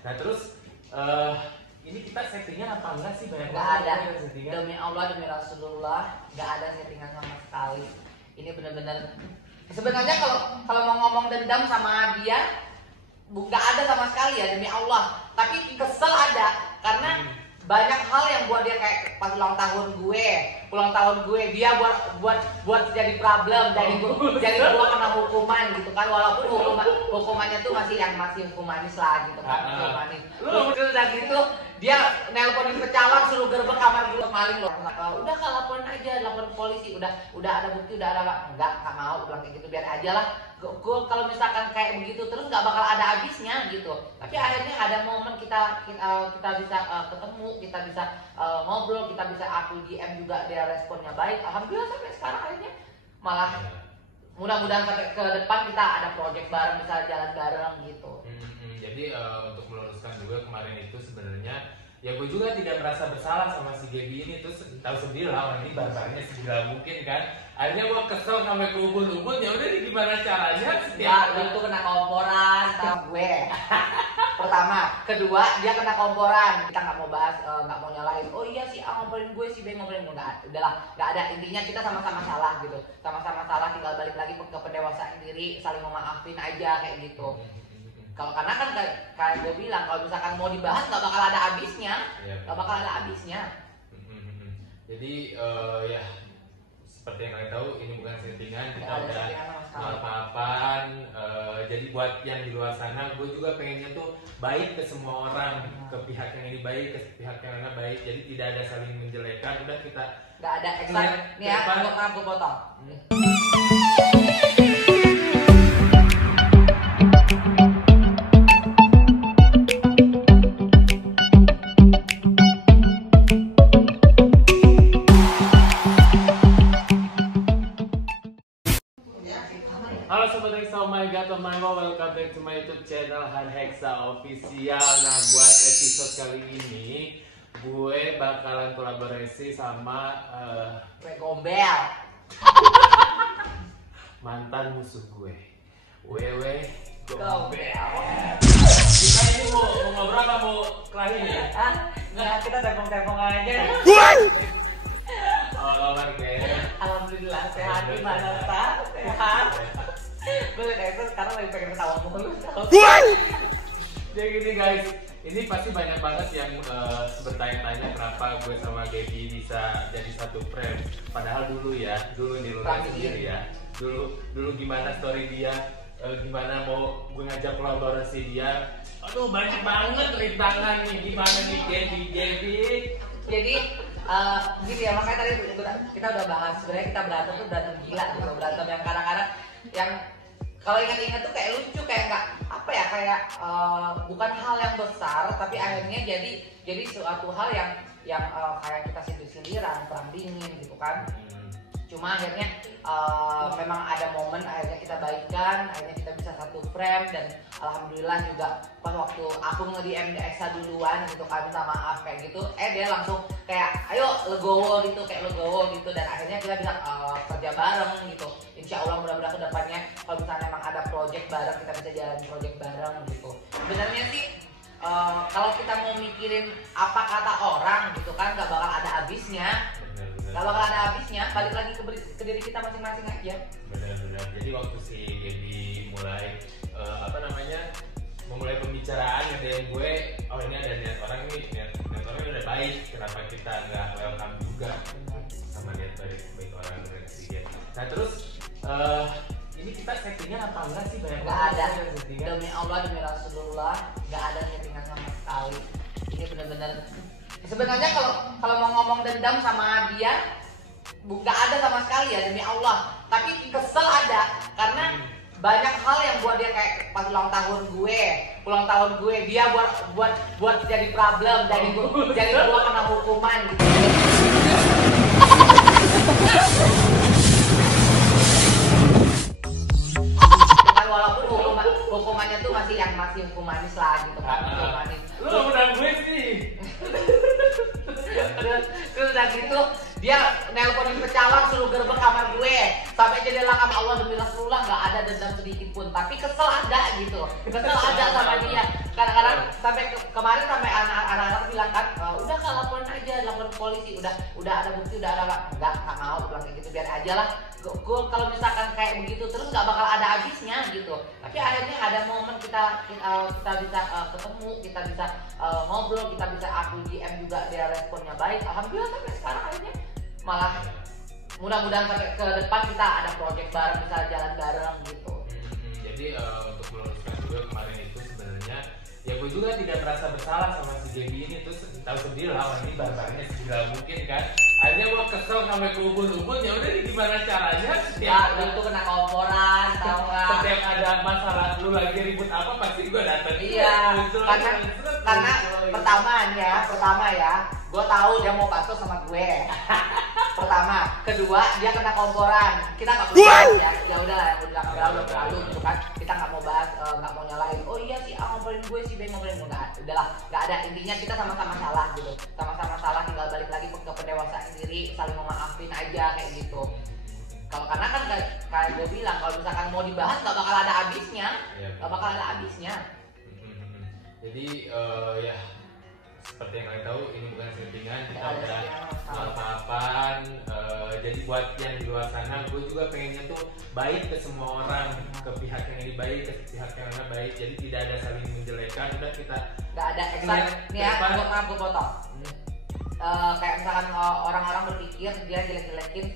Nah terus ini kita settingan apa enggak sih? Banyak Nggak ada. settingan. Demi Allah, demi Rasulullah, nggak ada settingan sama sekali. Ini benar-benar. Sebenarnya kalau mau ngomong dendam sama dia, nggak ada sama sekali ya, demi Allah. Tapi kesel ada karena banyak hal yang buat dia kayak pas ulang tahun gue dia buat jadi problem, jadi gue kena hukuman gitu kan, walaupun hukumannya tuh masih hukumanis lah gitu kan, hukumanis. Terus udah gitu dia nelponin pecalang suruh gerbek kamar gue maling loh. Udah kan laporin aja, laporin polisi, udah ada bukti, udah ada. Nggak mau bilang kayak gitu, biar aja lah. Gue kalau misalkan kayak begitu terus nggak bakal ada habisnya gitu. Tapi akhirnya ada momen kita bisa ketemu, kita bisa ngobrol, kita bisa aku DM juga, dia responnya baik. Alhamdulillah sampai sekarang akhirnya malah mudah-mudahan sampai ke depan kita ada project bareng, bisa jalan bareng gitu. Jadi untuk meluruskan juga kemarin itu sebenarnya ya gue juga tidak merasa bersalah sama si Gaby ini, terus tahu sendiri lah orang ini barbarnya segila mungkin kan. Akhirnya gue kesel sampai ke ubun-ubun, ya udah gimana caranya? Ya, dia tuh kena komporan sama gue. Pertama, kedua dia kena komporan. Kita nggak mau bahas, nggak mau nyalahin. Oh iya si A ngomporin gue, si B ngomporin gue. Udahlah, nggak ada. Intinya kita sama-sama salah gitu. Sama-sama salah, tinggal balik lagi ke pendewasaan diri, saling memaafin aja kayak gitu. Kalau karena kan kayak gue bilang, kalau misalkan mau dibahas nggak bakal ada habisnya, nggak bakal ada habisnya. Jadi ya seperti yang kalian tahu ini bukan settingan, kita udah maaf-maafan. Jadi buat yang di luar sana, gue juga pengennya tuh baik ke semua orang, ke pihak yang ini baik, ke pihak yang lain baik. Jadi tidak ada saling menjelekkan. Udah kita nggak ada eksak. Nih ya, aku potong. Halo Sobat Hexa, oh my god, welcome back to my YouTube channel Han Hexa Official. Nah buat episode kali ini gue bakalan kolaborasi sama Gombel mantan musuh gue, Wewe Gombel. Kita ini mau ngobrol apa mau kelahi ya? Nggak, kita tepung-tepung aja. Oh kabar guys. Alhamdulillah sehat, gimana tak? Sehat. Gue kayak itu sekarang lagi pengen ketawa mulu. Jadi gini guys, ini pasti banyak banget yang bertanya-tanya kenapa gue sama Gaby bisa jadi satu frame. Padahal dulu ya, dulu nih lu sendiri ya. Dulu gimana story dia, gimana mau gue ngajak kolaborasi dia. Aduh banyak banget rintangan nih, gimana nih Gaby. Jadi gini ya, makanya tadi kita udah bahas sebenarnya kita berantem tuh berantem gila gitu, berantem yang kadang-kadang yang kalau ingat-ingat tuh kayak lucu, kayak nggak apa ya, kayak bukan hal yang besar tapi akhirnya jadi suatu hal yang kayak kita sindir-sindiran, perang dingin gitu kan. Cuma akhirnya memang ada momen akhirnya kita baikan, akhirnya kita bisa satu frame, dan alhamdulillah juga pas waktu aku nge-DM Eksa duluan gitu kan, minta maaf kayak gitu, dia langsung kayak ayo legowo gitu, dan akhirnya kita bisa kerja bareng gitu. Insya Allah mudah-mudahan kedepannya kalau misalnya emang ada project bareng, kita bisa jalan project bareng gitu. Sebenarnya sih kalau kita mau mikirin apa kata orang gitu kan, nggak bakal ada habisnya. Gak bakal ada habisnya, balik lagi ke diri kita masing-masing aja. Benar-benar. Jadi waktu si Gaby mulai memulai pembicaraan dengan gue, oh ini ada niat orang nih, niat orang udah baik, kenapa kita nggak welcome juga sama niat baik orang dengan si Gaby. Nah terus ini kita settingan apa enggak sih? Banyak nggak ada. Demi Allah, demi Rasulullah, nggak ada settingan sama sekali. Ini benar-benar. Sebenarnya kalau mau ngomong dendam sama dia, nggak ada sama sekali ya, demi Allah. Tapi kesel ada karena banyak hal yang buat dia kayak pas ulang tahun gue dia buat jadi problem, jadi gue kena hukuman gitu. Walaupun hukumannya tuh masih hukumanis lah gitu kan, hukumanis. Lu gak pernah gue sih. Terus udah gitu dia nelponin pecalang suruh gerbek kamar gue, sampai jendela kamar. Allah demi Rasulullah nggak ada dendam sedikit pun, tapi kesel ada gitu, kesel ada sama dia. Kadang-kadang sampai kemarin sampai anak-anak bilang kan, udah Kak laporin aja, laporin polisi, udah ada bukti, udah ada nggak mau bilang kayak gitu, biar aja lah. Gue kalau misalkan kayak begitu terus nggak bakal ada habisnya gitu. Tapi akhirnya ada momen kita bisa ketemu, kita bisa ngobrol, kita bisa aku DM juga, dia responnya baik. Alhamdulillah sampai sekarang akhirnya malah mudah-mudahan sampai ke depan kita ada project bareng, bisa jalan bareng gitu. Jadi untuk meluruskan juga kemarin itu sebenarnya ya gue juga tidak merasa bersalah sama si Gaby ini, terus tahu sendiri lah orang ini barbarnya segila mungkin kan. Akhirnya gue kesel sampai ke ubun-ubun, ya udah gimana caranya Ya itu kena komporan, tau nggak? setiap ada masalah lu lagi ribut apa pasti gue datang. Iya, karena pertama ya, gue tahu dia mau basuh sama gue. Pertama, kedua dia kena komporan, kita nggak perlu bahas ya udahlah, udah berlalu gitu kan, kita nggak mau bahas, nggak mau nyalain. Oh iya si A ngomporin gue, si B ngomporin gue, udahlah, nggak ada, intinya kita sama-sama salah gitu, sama-sama salah, tinggal balik lagi ke pendewasaan diri, saling memaafin aja kayak gitu. Kalau karena kan kayak gue bilang, kalau misalkan mau dibahas nggak bakal ada habisnya, nggak bakal ada habisnya. Jadi ya seperti yang kalian tahu ini bukan settingan, kita udah maaf-maafan. Jadi buat yang di luar sana, gue juga pengennya tuh baik ke semua orang, ke pihak yang ini baik, ke pihak yang mana baik. Jadi tidak ada saling menjelekan, udah kita nggak ada eksak nih ya, maaf gue potong. Kayak misalkan orang-orang berpikir dia jelek-jelekin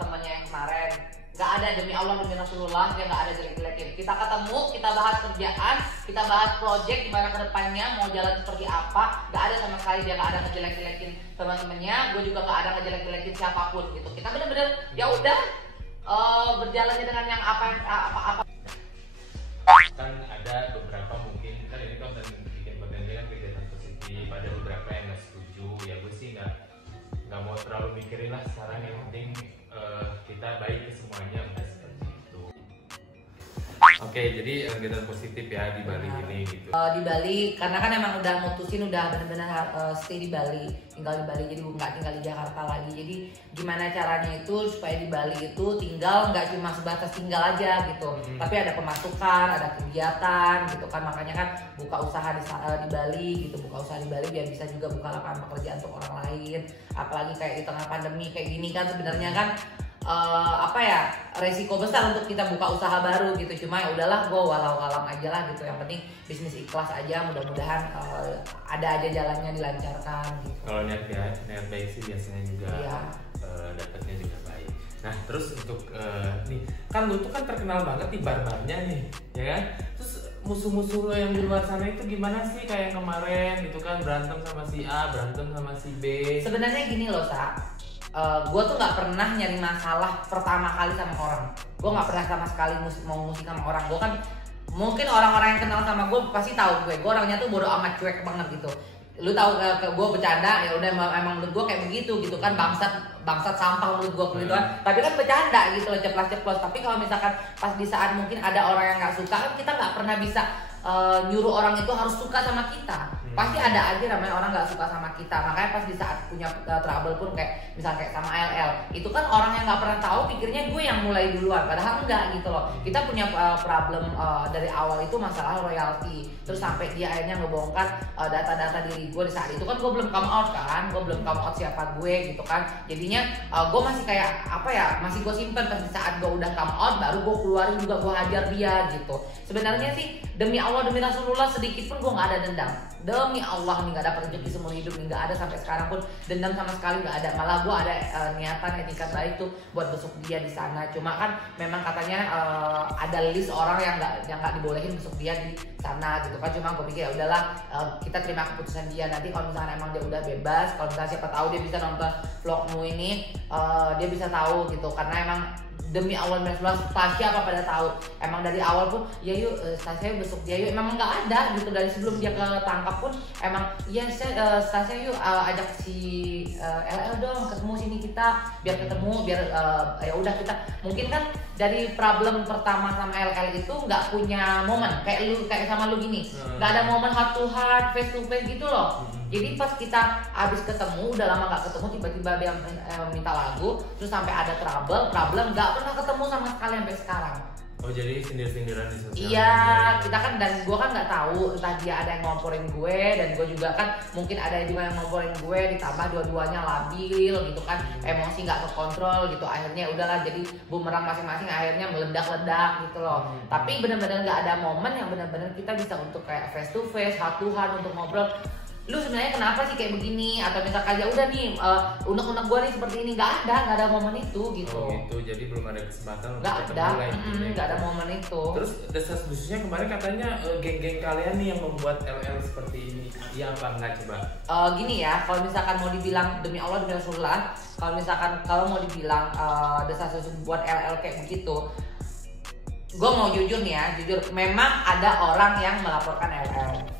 temannya yang kemarin. Gak ada, demi Allah demi Rasulullah, dia gak ada jelek-jelekin. Kita ketemu, kita bahas kerjaan, kita bahas project gimana kedepannya, mau jalan seperti apa. Gak ada sama sekali dia gak ada ngejelek-jelekin teman-temannya, gue juga gak ada ngejelek-jelekin siapapun gitu. Kita bener-bener ya udah berjalannya dengan yang apa. Kan ada beberapa mungkin kan ini kan bikin kontennya kan kegiatan positif, ada beberapa yang nggak setuju. Ya gue sih nggak mau terlalu mikirin lah sekarang, yang penting kita baik ke semuanya, udah seperti itu. Oke, jadi kegiatan positif ya di Bali ini gitu. Di Bali karena kan emang udah mutusin, udah benar-benar stay di Bali, tinggal di Bali, jadi nggak tinggal di Jakarta lagi. Jadi gimana caranya itu supaya di Bali itu tinggal nggak cuma sebatas tinggal aja gitu, tapi ada pemasukan, ada kegiatan gitu kan. Makanya kan buka usaha di Bali gitu, buka usaha di Bali biar bisa juga buka lapangan pekerjaan untuk orang lain. Apalagi kayak di tengah pandemi kayak gini kan sebenarnya kan resiko besar untuk kita buka usaha baru gitu. Cuma ya udahlah, gue walau alam aja lah gitu, yang penting bisnis ikhlas aja, mudah-mudahan ada aja jalannya, dilancarkan gitu. Kalau niat baik sih biasanya juga dapatnya juga baik. Nah terus untuk nih kan lu tuh kan terkenal banget nih barbarnya nih, ya kan? Terus musuh-musuh lo yang di luar sana itu gimana sih, kayak kemarin gitu kan, berantem sama si A, berantem sama si B? Sebenarnya gini loh Sa, gue tuh nggak pernah nyari masalah pertama kali sama orang. Gue nggak pernah sama sekali mau musik sama orang. Gue kan mungkin orang-orang yang kenal sama gue pasti tahu gue orangnya tuh bodo amat, cuek banget gitu. Lu tahu gue bercanda ya udah, emang menurut gue kayak begitu gitu kan, bangsat sampah menurut gue gitu kan. Tapi kan bercanda gitu loh, ceplos-ceplos. Tapi kalau misalkan pas di saat mungkin ada orang yang nggak suka kan, kita nggak pernah bisa nyuruh orang itu harus suka sama kita. Pasti ada aja namanya orang nggak suka sama kita. Makanya pas di saat punya trouble pun kayak misalnya kayak sama LL, itu kan orang yang nggak pernah tahu pikirnya gue yang mulai duluan, padahal enggak gitu loh. Kita punya problem dari awal itu masalah royalti, terus sampai dia akhirnya ngebongkar data-data diri gue di saat itu kan gue belum come out kan, gue belum come out siapa gue gitu kan. Jadinya gue masih kayak masih gue simpen. Pas di saat gue udah come out baru gue keluarin juga, gue hajar dia gitu. Sebenarnya sih demi Allah demi Rasulullah sedikit pun gue nggak ada dendam. Demi Allah nih nggak ada rezeki seumur hidup nih, nggak ada sampai sekarang pun dendam sama sekali nggak ada. Malah gue ada niatan etikat baik tuh buat besok dia di sana. Cuma kan memang katanya ada list orang yang nggak dibolehin besok dia di sana gitu kan. Cuma gue pikir ya udahlah, kita terima keputusan dia. Nanti kalau misalnya emang dia udah bebas, kalau misalnya siapa tahu dia bisa nonton vlogmu ini, dia bisa tahu gitu. Karena emang demi awal Tasya apa pada tahu, emang dari awal pun ya yuk Tasya besok dia yuk, memang nggak ada gitu. Dari sebelum dia ketangkap pun emang ya Tasya yuk ajak si LL dong ketemu sini kita, biar ketemu biar ya udah kita mungkin kan dari problem pertama sama LL itu nggak punya momen kayak sama lu gini, nggak ada momen heart to heart, face to face gitu loh. Jadi pas kita abis ketemu, udah lama nggak ketemu, tiba-tiba dia minta lagu, terus sampai ada problem nggak pernah ketemu sama sekali sampai sekarang. Oh jadi sindir-sindiran di sosial Iya, media. kita kan dan gue kan nggak tahu entah dia ada yang ngomporin gue dan gue juga kan mungkin ada juga yang ngomporin gue, ditambah dua-duanya labil gitu kan, emosi nggak terkontrol gitu, akhirnya udahlah jadi bumerang masing-masing, akhirnya meledak-ledak gitu loh. Tapi benar-benar nggak ada momen yang benar-benar kita bisa untuk kayak face to face, heart to heart untuk ngobrol. Lu sebenarnya kenapa sih kayak begini, atau misalkan ya udah nih unek-unek gue nih seperti ini, nggak ada momen itu gitu. Oh gitu, jadi belum ada kesempatan Nggak untuk ada, ketemu lah intinya nggak ada gitu. momen itu. Terus desas-desusnya kemarin katanya geng-geng kalian nih yang membuat LL seperti ini. Iya apa enggak coba? Gini ya, kalau misalkan mau dibilang demi Allah demi Rasulullah, kalau mau dibilang desas-desus buat LL kayak begitu, gue mau jujur nih ya, jujur memang ada orang yang melaporkan LL.